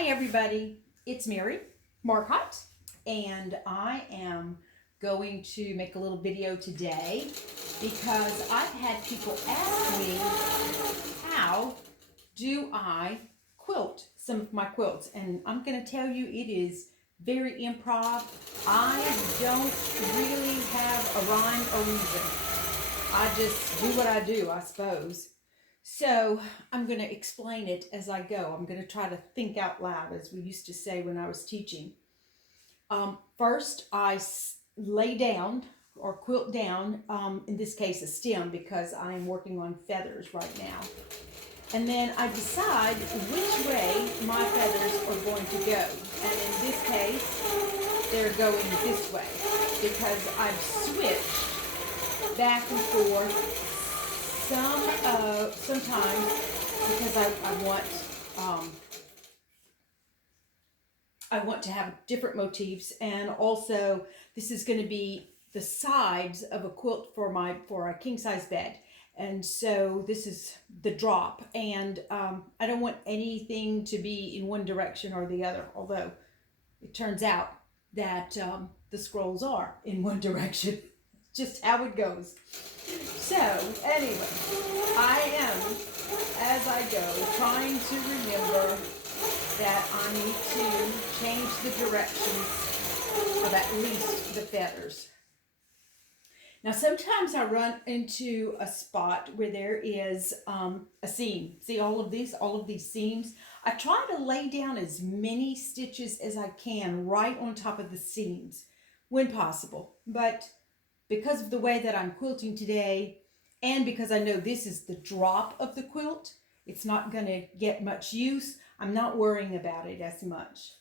Hi everybody, it's Mary Marcotte, and I am going to make a little video today because I've had people ask me how do I quilt some of my quilts, and I'm going to tell you it is very improv. I don't really have a rhyme or reason. I just do what I do, I suppose. So I'm going to explain it as I go. I'm going to try to think out loud, as we used to say when I was teaching. First, I lay down or quilt down, in this case a stem, because I am working on feathers right now. And then I decide which way my feathers are going to go. And in this case, they're going this way because I've switched back and forth sometimes because I want to have different motifs, and also this is going to be the sides of a quilt for a king size bed, and so this is the drop, and I don't want anything to be in one direction or the other, although it turns out that the scrolls are in one direction. Just how it goes. So anyway, I am, as I go, trying to remember that I need to change the directions of at least the feathers. Now sometimes I run into a spot where there is a seam. See all of these seams? I try to lay down as many stitches as I can right on top of the seams when possible, but because of the way that I'm quilting today, and because I know this is the drop of the quilt, it's not going to get much use. I'm not worrying about it as much.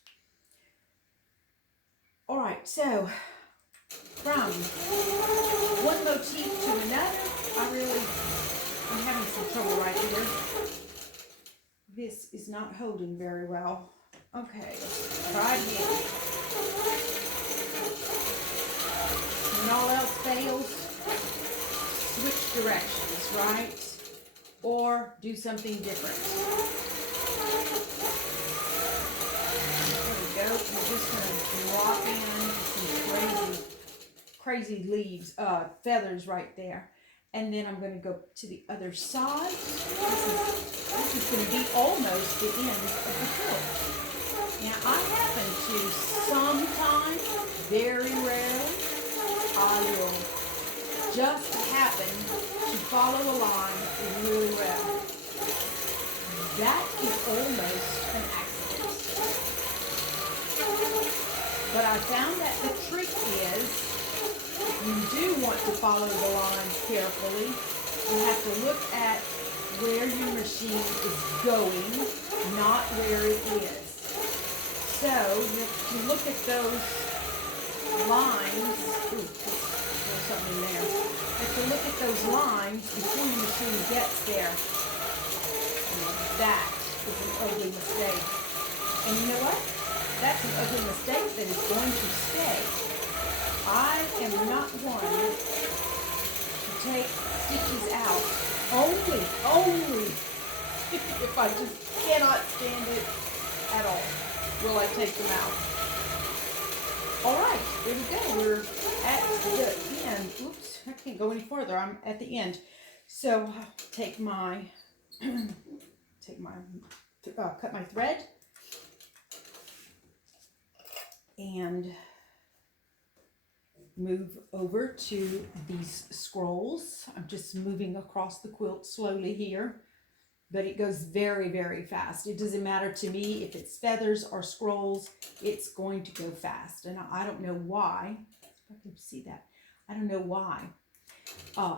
All right, so from one motif to another, I'm having some trouble right here. This is not holding very well. Okay, let's try again. When all else fails, switch directions, right? Or do something different. There we go. We're just going to drop in some crazy leaves, feathers right there. And then I'm going to go to the other side. This is going to be almost the end of the quilt. Now I happen to sometimes, very rarely, I will just happen to follow a line really well. That is almost an accident. But I found that the trick is, if you do want to follow the lines carefully, you have to look at where your machine is going, not where it is. So you have to look at those lines. Ooh, there's something in there. You have to look at those lines before your machine gets there. And that is an ugly mistake. And you know what? That's an ugly mistake that is going to stay. I am not one to take stitches out only if I just cannot stand it at all will I take them out. Alright, there we go. We're at the end. Oops, I can't go any further. I'm at the end. So I'll take my, cut my thread and move over to these scrolls. I'm just moving across the quilt slowly here, but it goes very, very fast. It doesn't matter to me if it's feathers or scrolls, it's going to go fast. And I don't know why. If I can see that. I don't know why.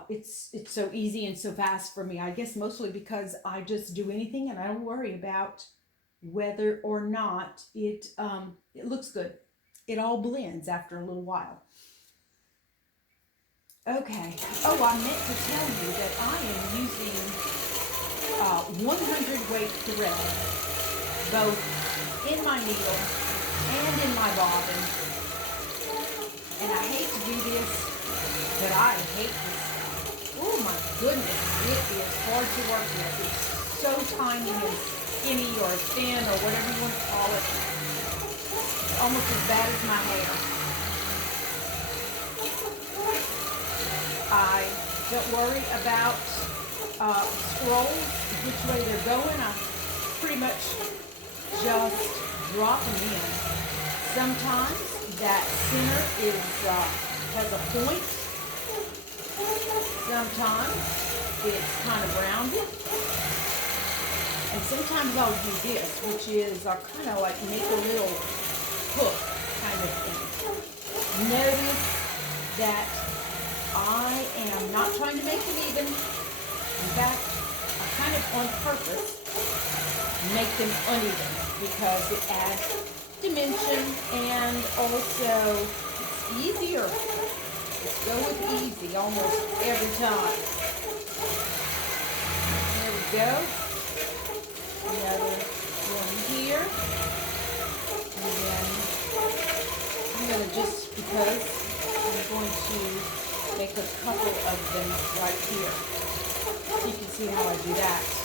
It's so easy and so fast for me. I guess mostly because I just do anything and I don't worry about whether or not it looks good. It all blends after a little while. Okay. Oh, I meant to tell you that I am using 100 weight thread, both in my needle and in my bobbin. And I hate to do this, but I hate this. Oh my goodness, it is hard to work with. It's so tiny and skinny or thin or whatever you want to call it. It's almost as bad as my hair. I don't worry about scrolls, which way they're going. I pretty much just drop them in. Sometimes that center has a point. Sometimes it's kind of rounded. And sometimes I'll do this, which is I'll kind of like make a little hook kind of thing. Notice that I am not trying to make them even. In fact, I kind of on purpose make them uneven because it adds dimension and also it's easier. Let's go with easy almost every time. There we go. Another one here. And then I'm going to just, because I'm going to make a couple of them right here. So you can see how I do that.